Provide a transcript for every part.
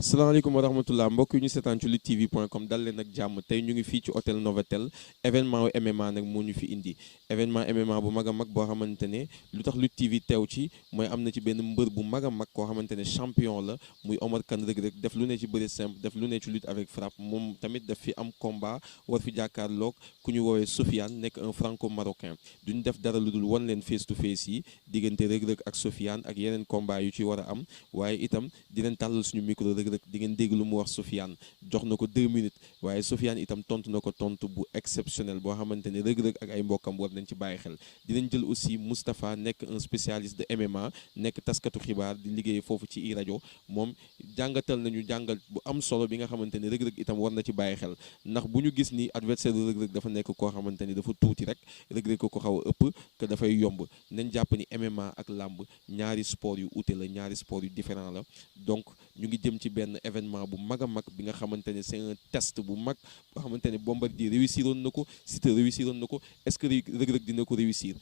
salaamaaleykum wa rahmatullah mbokk yi ñu seetaan ci luttetv.com dal leen ak jàmm tey ñu ngi fii ci hôtel Novotel événement wu MMA nag moo ñu fi indi événement MMA bu mag a mag boo xamante ne lu tax Lutte TV teew ci mooy am na ci benn mbër bu mag a mag koo xamante ne champion la muy Omar Kane Reug Reug def lu ne ci bëre simple def lu ne ci lutte avec frappe moom tamit daf fi am combat war fi jàkkaarloog ku ñu woowee Sofiane nekk un franco-marocain duñ def dara lu dul wan leen face to face yi diggante Reug Reug ak Sofiane ak yeneen combat yu ci war a am waaye itam dinañ tàllal suñu micro Reug Reug di ngeen dégg lu mu wax Sofiane jox na ko 2 minutes waaye Sofiane itam tontu na ko tontu bu exceptionnel boo xamante ne Reug Reug ak ay mbokkam war nañ ci bàyyi xel dinañ jël aussi Moustapha nekk un spécialiste de MMA nekk taskatu xibaar di liggéey foofu ci i rajo moom jàngatal nañu jàngal bu am solo bi nga xamante ne Reug Reug itam war na ci bàyyi xel ndax bu ñu gis ni adversaire de Reug Reug dafa nekk koo xamante ni dafa tuuti rek Reug Reug ko xaw a ëpp que dafay yomb nañ jàpp ni MMA ak làmb ñaari sport yu ute la ñaari sport yu différent la donc ñu ngi jëm ci benn événement bu mag a mag bi nga xamante ne c'est un test bu mag boo xamante ne Bombardier réussiroon na ko Siteu réussiroon na ko est-ce que Reug Reug dina ko réussir.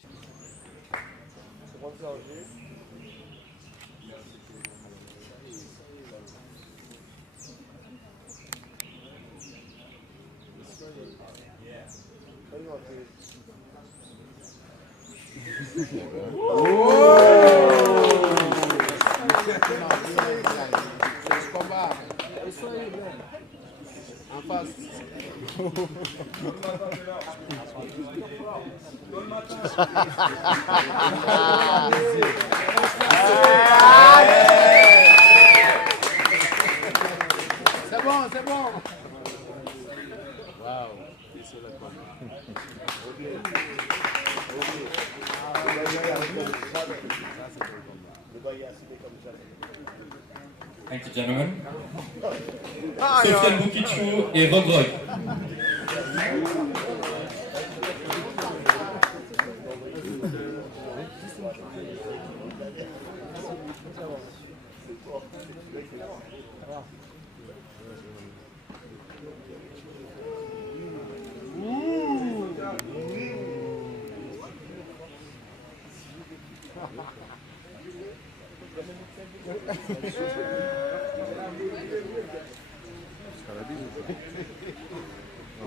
En face. C'est bon, c'est bon. Wow. Thank you, gentlemen. Sofiane Boukitchou et Reug Reug.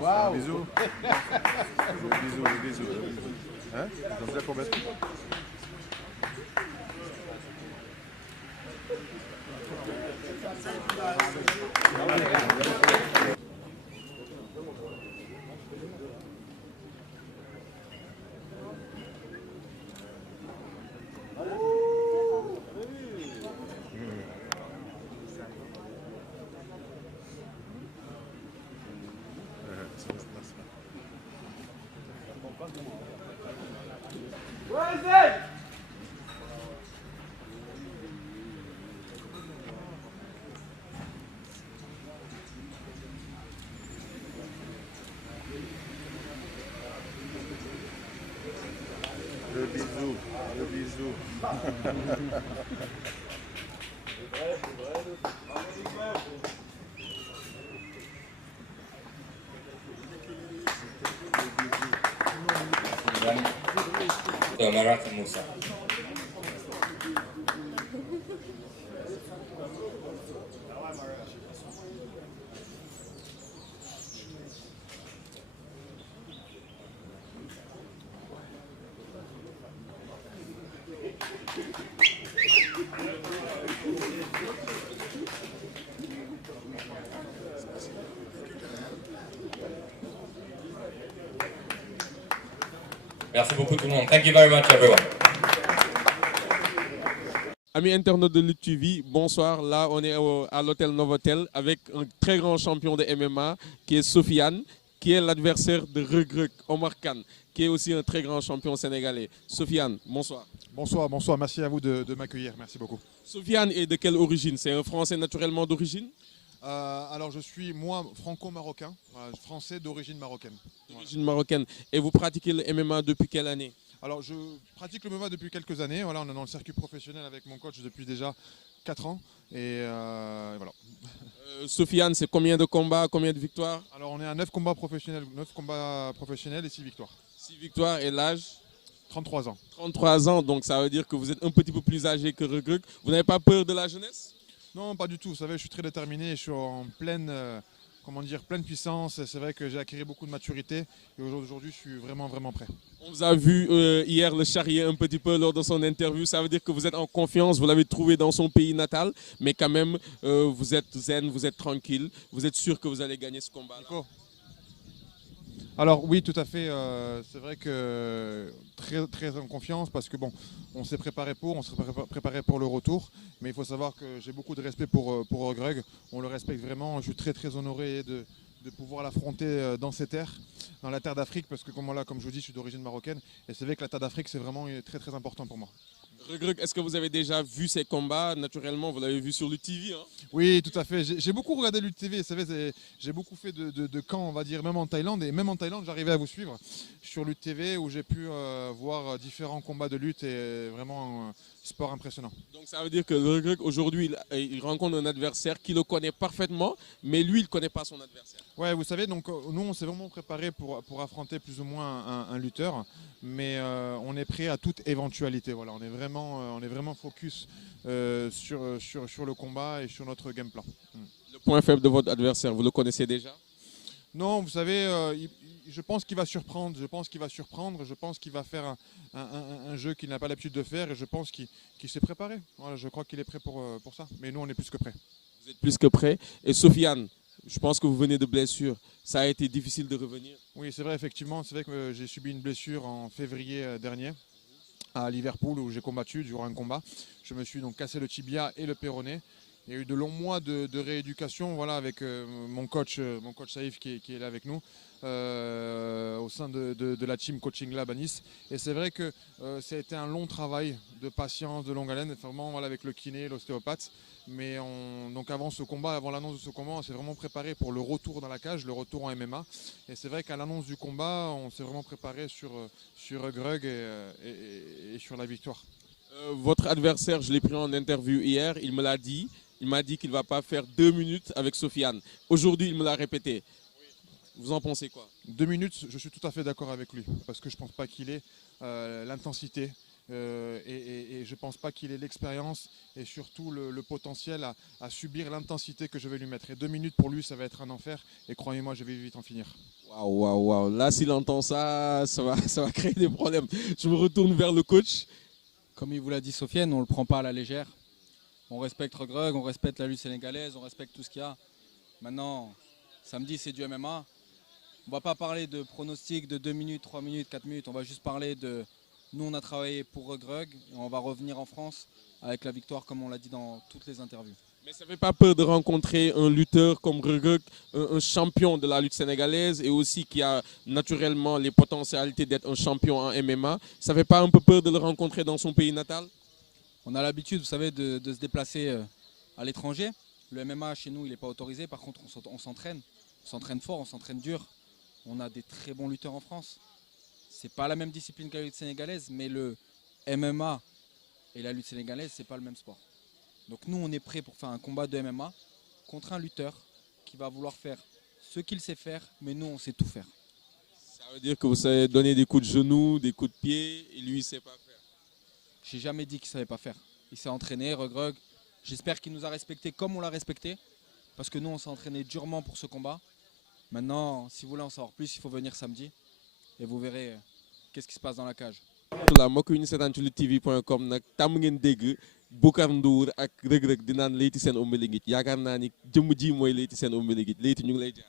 Wow. Bisous. Le bisou. Hein? Ils ont déjà combattu. Where is it? Le bisou. De Marat Moussa. Merci beaucoup tout le monde. Thank you very much everyone. Amis internautes de Lutte TV, bonsoir. Là, on est à l'hôtel Novotel avec un très grand champion de MMA qui est Sofiane, qui est l'adversaire de Reug Reug, Omar Kane, qui est aussi un très grand champion sénégalais. Sofiane, bonsoir. Bonsoir. Merci à vous de m'accueillir. Merci beaucoup. Sofiane est de quelle origine? C'est un Français naturellement d'origine? Alors, je suis, moi, franco-marocain, français d'origine marocaine. D'origine marocaine. Et vous pratiquez le MMA depuis quelle année? Alors, je pratique le MMA depuis quelques années. Voilà, on est dans le circuit professionnel avec mon coach depuis déjà 4 ans. Et voilà. Sofiane, c'est combien de combats, combien de victoires? Alors, on est à 9 combats professionnels et 6 victoires. 6 victoires et l'âge? 33 ans. 33 ans, donc ça veut dire que vous êtes un petit peu plus âgé que Reug Reug. Vous n'avez pas peur de la jeunesse? Non, pas du tout. Vous savez, je suis très déterminé. Je suis en pleine, comment dire, pleine puissance. Et c'est vrai que j'ai acquis beaucoup de maturité. Et aujourd'hui, je suis vraiment, vraiment prêt. On vous a vu hier le charrier un petit peu lors de son interview. Ça veut dire que vous êtes en confiance, vous l'avez trouvé dans son pays natal, mais quand même, vous êtes zen, vous êtes tranquille, vous êtes sûr que vous allez gagner ce combat. Nico. Alors oui, tout à fait. C'est vrai que très, très en confiance parce que bon, on s'est préparé préparé pour le retour. Mais il faut savoir que j'ai beaucoup de respect pour Greg. On le respecte vraiment. Je suis très, très honoré de pouvoir l'affronter dans ces terres, dans la terre d'Afrique, parce que comme je vous dis, je suis d'origine marocaine. Et c'est vrai que la terre d'Afrique, c'est vraiment très, très important pour moi. Regreg, est-ce que vous avez déjà vu ces combats? Naturellement, vous l'avez vu sur le TV. Hein? Oui, tout à fait. J'ai beaucoup regardé l'UTV. Vous savez, j'ai beaucoup fait de camps, on va dire, même en Thaïlande. Et même en Thaïlande, j'arrivais à vous suivre sur l'UTV où j'ai pu voir différents combats de lutte et vraiment un sport impressionnant. Donc ça veut dire que Regreg, aujourd'hui, il rencontre un adversaire qui le connaît parfaitement, mais lui, il ne connaît pas son adversaire. Ouais, vous savez, donc nous, on s'est vraiment préparé pour affronter plus ou moins un lutteur. Mais on est prêt à toute éventualité. Voilà, on est vraiment focus sur le combat et sur notre game plan. Le point faible de votre adversaire, vous le connaissez déjà? Non, vous savez, je pense qu'il va surprendre. Je pense qu'il va faire un jeu qu'il n'a pas l'habitude de faire et je pense qu'il s'est préparé. Voilà, je crois qu'il est prêt pour ça. Mais nous, on est plus que prêt. Vous êtes plus que prêt. Et Sofiane, je pense que vous venez de blessure. Ça a été difficile de revenir. Oui, c'est vrai, effectivement. C'est vrai que j'ai subi une blessure en février dernier à Liverpool où j'ai combattu durant un combat. Je me suis donc cassé le tibia et le péroné. Il y a eu de longs mois de rééducation voilà, avec mon coach Saïf qui est là avec nous au sein de la team Coaching Lab à Nice. Et c'est vrai que ça a été un long travail de patience, de longue haleine, vraiment voilà, avec le kiné, l'ostéopathe. Mais donc avant ce combat, avant l'annonce de ce combat, on s'est vraiment préparé pour le retour dans la cage, le retour en MMA. Et c'est vrai qu'à l'annonce du combat, on s'est vraiment préparé sur Greg et sur la victoire. Votre adversaire, je l'ai pris en interview hier, il me l'a dit. Il m'a dit qu'il ne va pas faire 2 minutes avec Sofiane. Aujourd'hui, il me l'a répété. Vous en pensez quoi? 2 minutes, je suis tout à fait d'accord avec lui. Parce que je ne pense pas qu'il ait l'intensité. Et je ne pense pas qu'il ait l'expérience et surtout le potentiel à subir l'intensité que je vais lui mettre. Et 2 minutes pour lui, ça va être un enfer. Et croyez-moi, je vais vite en finir. Waouh. Là, s'il entend ça, ça va créer des problèmes. Je me retourne vers le coach. Comme il vous l'a dit Sofiane, on ne le prend pas à la légère. On respecte Regreg, on respecte la lutte sénégalaise, on respecte tout ce qu'il y a. Maintenant, samedi, c'est du MMA. On ne va pas parler de pronostics de 2 minutes, 3 minutes, 4 minutes. On va juste parler de... Nous, on a travaillé pour Regreg et on va revenir en France avec la victoire, comme on l'a dit dans toutes les interviews. Mais ça ne fait pas peur de rencontrer un lutteur comme Regreg, un champion de la lutte sénégalaise et aussi qui a naturellement les potentialités d'être un champion en MMA. Ça ne fait pas un peu peur de le rencontrer dans son pays natal? On a l'habitude, vous savez, de se déplacer à l'étranger. Le MMA, chez nous, il n'est pas autorisé. Par contre, on s'entraîne. On s'entraîne fort, on s'entraîne dur. On a des très bons lutteurs en France. Ce n'est pas la même discipline que la lutte sénégalaise, mais le MMA et la lutte sénégalaise, ce n'est pas le même sport. Donc nous, on est prêts pour faire un combat de MMA contre un lutteur qui va vouloir faire ce qu'il sait faire, mais nous, on sait tout faire. Ça veut dire que vous savez donner des coups de genoux, des coups de pied, et lui, il ne sait pas faire. J'ai jamais dit qu'il ne savait pas faire. Il s'est entraîné, Regreg. J'espère qu'il nous a respecté comme on l'a respecté. Parce que nous, on s'est entraîné durement pour ce combat. Maintenant, si vous voulez en savoir plus, il faut venir samedi. Et vous verrez qu'est-ce qui se passe dans la cage. la mbokk yi ñu seetaan ci luttetv.com nag tàmm ngeen dégg Boucar Ndour ak Reug di naan Leyti Sène Oumbély Nguithie yaakaar naa ni jëmm ji mooy Leyti Sène Oumbély Nguithie Leyti ñu ngi lay jaar.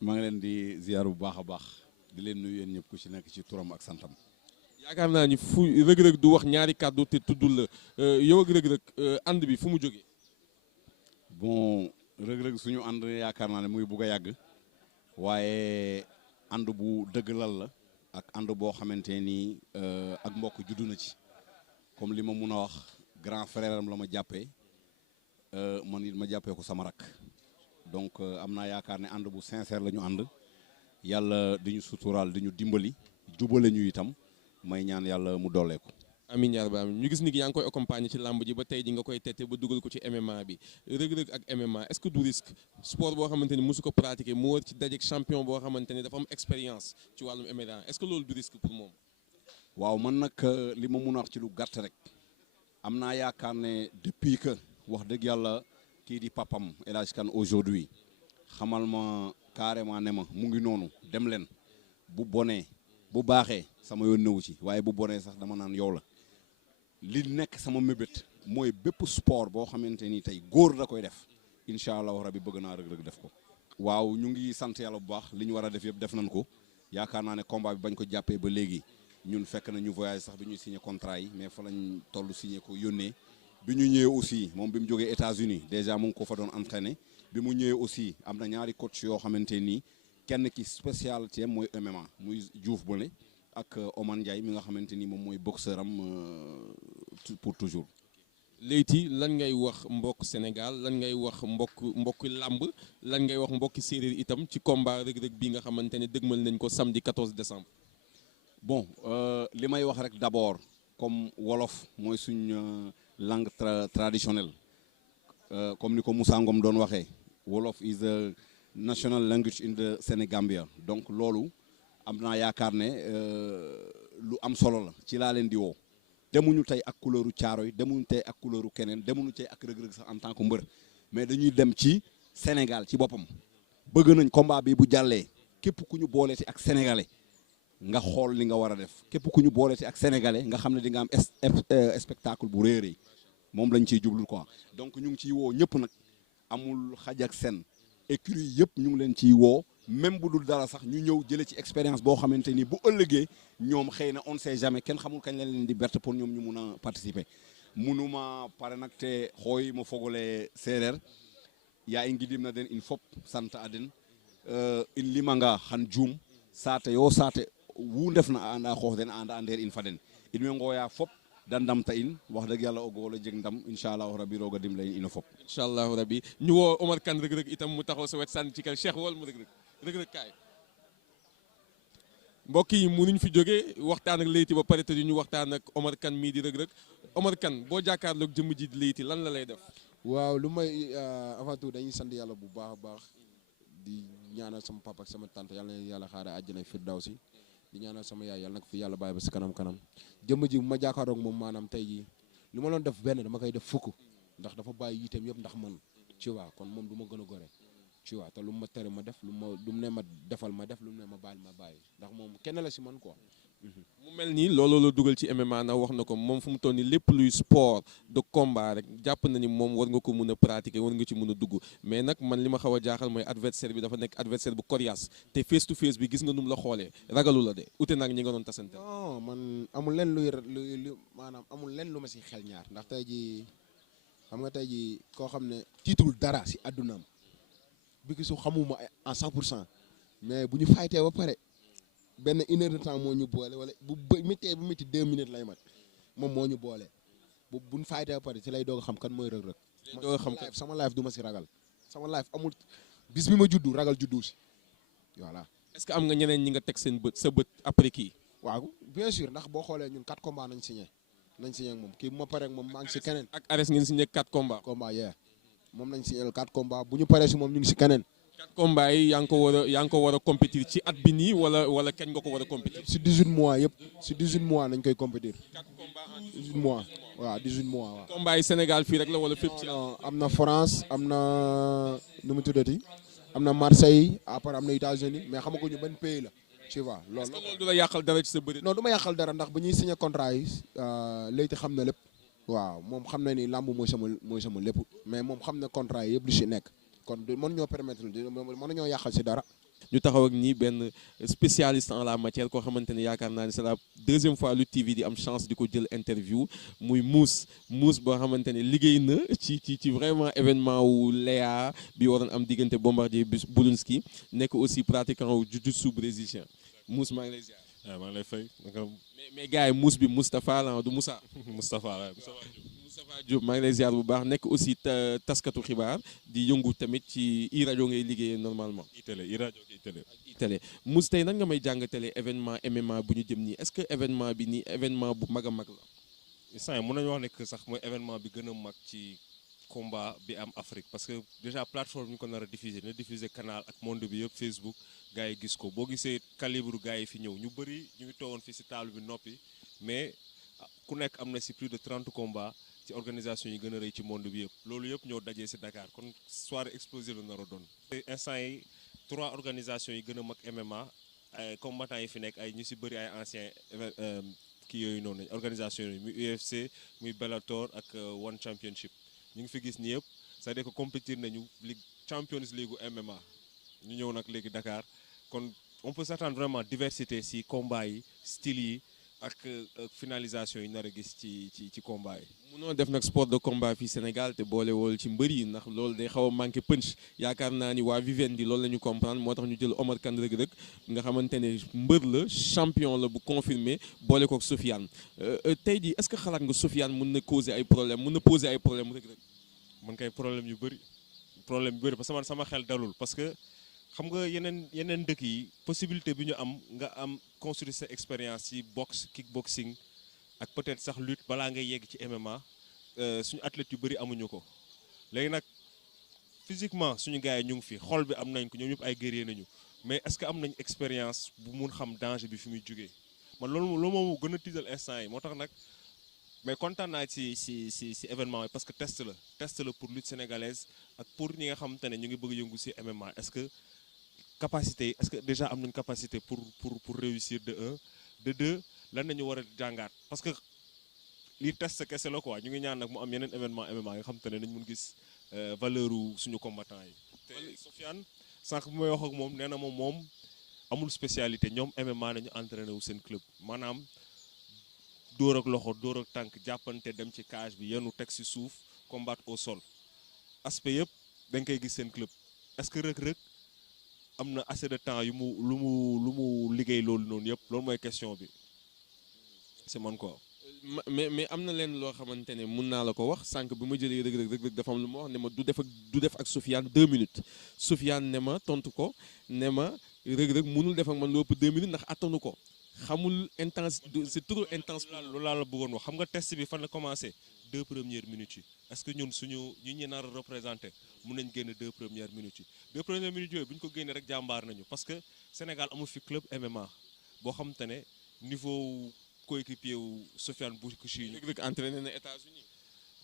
maa ngi leen di ziar bu baax a baax di leen nuyu yéen ñëpp ku ci nekk ci turam ak santam. yaakaar naa ni fu Reug du wax ñaari kàddu te tuddul la yow ak Reug ànd bi fu mu jógee. bon Reug suñu ànd yaakaar naa ne muy bugg a yàgg waaye ànd bu dëggalal la ak ànd boo xamante ni ak mbokk juddu na ci comme li ma mun a wax grand frère am la ma jàppee man it ma jàppee ko sama rak donc am naa yaakaar ne ànd bu sincère la ñu ànd yàlla di ñu suturaal di ñu dimbali jubale ñu itam may ñaan yàlla mu doolee ko. amiin yaa rabbi amiin ñu gis ni yaa ngi koy accompagner ci làmb ji ba tey ji nga koy tette ba dugal ko ci MMA bi Reug ak MMA est-ce que du risque sport boo xamante ni mosu ko pratiquer mu war ci dajeek champion boo xamante ni dafa am expérience ci wàllum MMA est-ce que loolu du risque pour moom. waaw man nag li ma mun a wax ci lu gàtt rek am naa yaakaar ne depuis que wax dëgg yàlla kii di papam El Hadj Kane aujourd'hui xamal ma carrément ne ma mu ngi noonu dem leen bu bonee bu baaxee sama yoon newu ci waaye bu bonee sax dama naan yow la li nekk sama mébét mooy bépp sport boo xamante ni tey góor da koy def incha allahu rabi bëgg naa Reug Reug def ko. waaw ñu ngi sant yàlla bu baax li ñu war a def yëpp def nañ ko yaakaar naa ne combat bi bañ ko jàppee ba léegi ñun fekk na ñu voyage sax bi ñuy signé contrat yi mais fa lañ toll signé ko yónnee bi ñu ñëwee aussi moom bi mu jógee États-Unis déjà mu ngi ko fa doon entraîné bi mu ñëwee aussi am na ñaari coach yoo xamante nii kenn ki spécialité mooy MMA muy Diouf Bole ak Oman Ndiaye mi nga xamante ni moom mooy boxeur am pour toujours. Leyti lan ngay wax mbokk Sénégal lan ngay wax mbokki làmb lan ngay wax mbokki séeréer itam ci combat Reug Reug bi nga xamante ne dëgmal nañ ko samedi 14 décembre. bon li may wax rek d'abord comme wolof mooy suñ langue traditionnelle comme ni ko Moussa Ngom doon waxee wolof is the national language in the Sénégambia donc loolu am naa yaakaar ne lu am solo la ci laa leen di woo. demuñu tey ak couleuru Caaroy demuñu tey ak couleuru keneen demuñu tey ak Reug Reug sax en tant que mbër mais dañuy dem ci Sénégal ci boppam bëgg nañ combat bi bu jàllee képp ku ñu booleeti ak sénégalais nga xool li nga war a def képp ku ñu booleeti ak sénégalais nga xam ne di nga am spectacle bu réeré moom lañ ciy jublul quoi donc ñu ngi ciy woo ñëpp nag amul xaj ak seen écurie yëpp ñu ngi leen ciy woo même bu dul dara sax ñu ñëw jëlee ci expérience boo xamante ni bu ëllëgee ñoom xëy na on ne sait jamais kenn xamul kañ la leen di berte pour ñoom ñu mun a participer munuma pare nag te xooy ma fogole séeréer yaa i ngidim na den in fop sant a den in limanga xan juum saate yo saate wu ndef na a anda xoox den a anda andeer in fa den in way ngooya fop da ndamta in wax dëgg yàlla o goolo jeg ndam incha allahu rabi roog a dimle in ino fop incha allahu rabi ñu woo Omar Kane Reug Reug itam mu taxaw sa wet sànni ci kër Cheikh wol mu Reug Reug kaay mbokk yi mënuñ fi jógee waxtaan ak Leyti ba pare te ñu waxtaan ak Omar Kane mii di Reug Reug Omar Kane boo jàkkaarloog jëmm ji di Leyti lan la lay def. waaw lu may avant tout dañuy sant yàlla bu baax a baax di ñaanal sama papa ak sama tante yàlla na yàlla xaare àjjana firdawsi di ñaanal sama yaay yàlla nag fi yàlla bàyyi ba si kanam jëmm ji bu ma jàkkaaroog moom maanaam tey jii lu ma doon def benn dama koy def fukk ndax dafa bàyyi yiteem yëpp ndax man ci waa kon moom du ma gën a gore ci waa te lu ma tere ma def lu mu ne ma defal ma def lu mu ne ma bàyyi ma bàyyi ndax moom kenn la si man quoi. mu mel nii looloo la dugal ci MMA na wax na ko moom fu mu toll nii lépp luy sport de combat rek jàpp na ni moom war nga ko mun a pratiquer war nga ci mun a dugg mais nag man li ma xaw a jaaxal mooy adversaire bi dafa nekk adversaire bu coriace te face to face bi gis nga num la xoolee ragalu la de ute nag ñi nga doon tasante. non man amul leen luy maanaam amul leen lu ma si xel ñaar ndax tey jii xam nga tey jii koo xam ne tiitul dara si addunaam bi ki su xamuma à 100% mais bu ñu faytee ba pare benn une heure de temps moo ñu boole wala bu méttee bu métti 2 minutes lay mat moom moo ñu boole bu ñu faytee ba pare ci lay doog a xam kan mooy Reug Reug. doog a xam kan sama life du ma si ragal sama life amul bis bi ma juddu ragal juddu si voilà. est-ce que am nga ñeneen ñi nga teg seen bët sa bët après kii. waaw bien sûr ndax boo xoolee ñun 4 combats nañ signé ak moom kii bu ma paree ak moom maa ngi si keneen. ak Ares ngeen signé 4 combats. moom nañ signé 4 combats bu ñu paree si moom ñu ngi si keneen. 4 combats yi yaa ngi ko war a compétir ci at bi nii wala kañ nga ko war a compétir. si 18 mois yëpp si 18 mois nañ koy compétir. 4 combats en 18 mois waaw 18 mois waaw. combats yi Sénégal fii rek la wala fépp ci am na France am na nu mu tuddati am na Marseille après am na États-Unis mais xamaguñu ban pays la. tu vois loolu est-ce que loolu du la yàqal dara ci sa bëri. non du ma yàqal dara ndax bu ñuy signé contrat yi Leyti xam na lépp. waaw moom xam na ni làmb mooy sama lépp mais moom xam na contrat yi yëpp lu si nekk kon mën ñoo permettre mën nañoo yàqal si dara. ñu taxaw ak nii benn spécialiste en la matière koo xamante ne yaakaar naa ne c'est la 2e fois Lutte TV di am chance di ko jël interview muy Mouss boo xamante ne liggéey na ci vraiment événement wu Léa bi waroon am diggante Bombardier Bulunski nekk aussi pratiquant wu jiu-jitsu brésilien Mouss maa ngi lay ziar. waaw maa ngi lay fay. mais gars yi Mouss bi Moustapha la du Moussa. Moustapha Diop maa ngi lay ziar bu baax nekk aussi taskatu xibaar di yëngu tamit ci i-rajo ngay liggéeyee normalement. i-télé Mouss tey nan nga may jàngatalee événement MMA bu ñu jëm nii est-ce que événement bi nii événement bu mag a mag la. instant mën nañu wax ne que sax mooy événement bi gën a mag ci combat bi am Afrique parce que déjà plateforme ñu ko nar a diffuser na diffuser canal ak monde bi yëpp Facebook gars yi gis ko boo gisee calibre gars yi fi ñëw ñu bëri ñu ngi toogoon fi si table bi noppi mais ku nekk am na si plus de 30 combats ci organisation yi gën a rëy ci monde bi yëpp loolu yëpp ñoo dajee si Dakar kon soirée explosive la nar a doon. instant yi 3 organisations yi gën a mag MMA ay combattants yi fi nekk ay ñu si bëri ay anciens kii yooyu noonu organisation yi muy UFC muy Bellator ak One Championship ñu ngi fi gis ni yëpp c'est-à-dire que compétir nañu ligue Champions League MMA ñu ñëw nag léegi Dakar kon on peut s'attendre vraiment diversité si combat yi style yi ak finalisation yi nar a gis ci combat yi. munoo def nag sport de combat fii Sénégal te boolewul ci mbër yi ndax loolu day xaw a manqué punch yaakaar naa ni waa Vivendi loolu la ñu comprendre moo tax ñu jël Omar Kane Reug Reug nga xamante ne mbër la champion la bu confirmé boole kook Sofiane tey jii est-ce que xalaat nga Sofiane mun na causer ay problème mun na poser ay problème Reug Reug. man kay problème yu bëri parce que man sama xel dalul parce que xam nga yeneen dëkk yi possibilité bi ñu am nga am construire sa expérience ci boxe kickboxing ak peut-être sax lutte balaa ngay yegg ci MMA suñu athlètes yu bëri amuñu ko léegi nag physiquement suñu gars yi ñu ngi fi xol bi am nañ ko ñoom ñëpp ay guerrier nañu mais est-ce que am nañ expérience bu mun xam danger bi fi muy jógee man loolu moo gën a tiital instant yi moo tax nag mais kontaan naa ci événement yi parce que test la pour lutte sénégalaise ak pour ñi nga xamante ne ñu ngi bëgg yëngu ci MMA est-ce que déjà am nañ capacité pour réussir de 1 de 2 lan nañu war a jàngaat parce que lii test kese la quoi ñu ngi ñaan nag mu am yeneen événement MMA nga xamante ne nañ mun gis valeur suñu combattant yi te Sofiane sànq bu may wax ak moom nee na moom amul spécialité ñoom MMA nañu entraîné wu seen club maanaam dóor ak loxo dóor ak tànk jàppante dem ci cage bi yenu teg ci suuf combattre au sol aspect yëpp dañ koy gis seen club est-ce que Reug Reug am na assez de temps lu mu liggéey loolu noonu yëpp loolu mooy question bi c'est man quoi. mais am na leen loo xamante ne mun naa la ko wax sànq bi ma jëlee Reug Reug dafa am lu ma wax ne ma du def ak Sofiane 2 minutes Sofiane ne ma tontu ko ne ma Reug Reug mënul def ak man lu ëpp 2 minutes ndax attanu ko xamul intense c'est trop intense. loolu laa la bëggoon wax xam nga test bi fan la commencé 2 premières minutes yi est-ce que ñun ñu nar a représenté mun nañ génn 2 premières minutes yi 2 premières minutes yooyu bu ñu ko génnee rek jàmbaar nañu parce que Sénégal amul fi club MMA boo xam te ne niveau coéquipier wu Sofiane Boukouchi. Reug Reug entraîné na États-Unis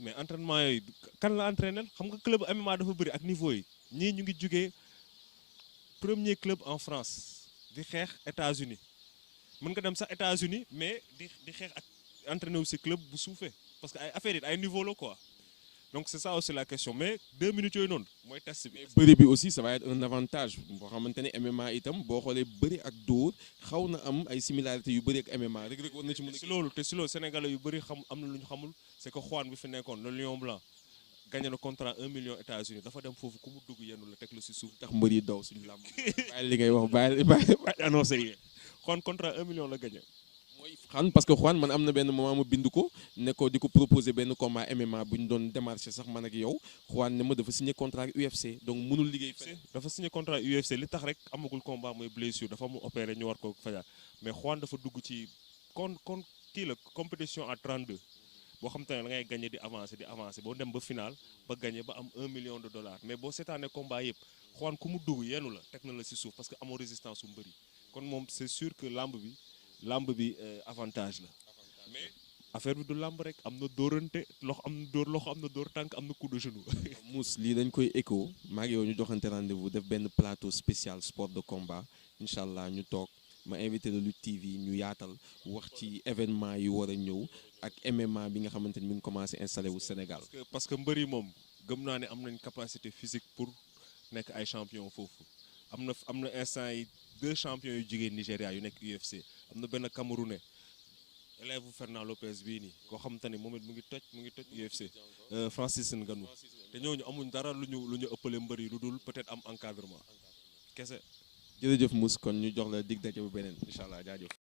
mais entraînement yooyu kan la entraîné xam nga club MMA dafa bëri ak niveau yi ñii ñu ngi jugee premier club en France di xeex États-Unis mën nga dem sax États-Unis mais di xeex ak entraîné wu si club bu suufee parce que ay affaire yi ay niveau la quoi donc c'est ça aussi la question mais 2 minutes yooyu noonu mooy test bi. bëri bi aussi ça va être un avantage boo xamante ne MMA itam boo xoolee bëri ak dóor xaw na am ay similarités yu bëri ak MMA Reug Reug war na ci mën a. si loolu Sénégalais yu bëri am na lu ñu xamul c'est que Juan bi fi nekkoon le Lion Blanc gagné na contrat 1 million États-Unis dafa dem foofu ku mu dugg yenn la teg la si suuf. tax mbër yi daw suñu làmb. bàyyi li ngay wax bàyyi annoncé yi Juan contrat 1 million la gagné. mooy Juan parce que Juan man am na benn moment ma bind ko ne ko di ko proposer benn combat MMA bu ñu doon démarché sax man ak yow Juan ne ma dafa signé contrat ak UFC donc mënul liggéey feneen. dafa signé contrat UFC li tax rek amagul combat mooy blessure dafa mu opéré ñu war ko fajaat mais Juan dafa dugg ci kii la compétition à 32 boo xam te ne da ngay gagné di avancer boo dem ba final ba gagné ba am $1 million mais boo seetaanee combat yëpp Juan ku mu dugg yenu la teg na la si suuf parce que amoo résistance su mbëri kon moom c'est sûr que lamb bi avantage la mais affaire bi du lamb rek am na dóorante loxo am na dóor tànk am na coup de genou. Mouss lii dañ koy écho maa ngi yow ñu joxante rendez-vous def benn plateau spécial sport de combat incha allah ñu toog ma invité la Lutte TV ñu yaatal wax ci événement yi war a ñëw ak MMA bi nga xamante ni mi ngi commencé installé wu Sénégal. parce que mbëri moom gëm naa ne am nañ capacité physique pour nekk ay champion foofu am na instant yi 2 champions yu jigéen Nigéria yu nekk UFC am na benn Camerounais élève Fernand Lopez bii nii koo xam te ne moom it mu ngi toj UFC Francis Ngannou te ñooñu amuñ dara lu ñu ëppale mbër yi lu dul peut-être am encadrement kese. jërëjëf Mouss kon ñu jox la dig daje bu beneen incha allah jaajëf.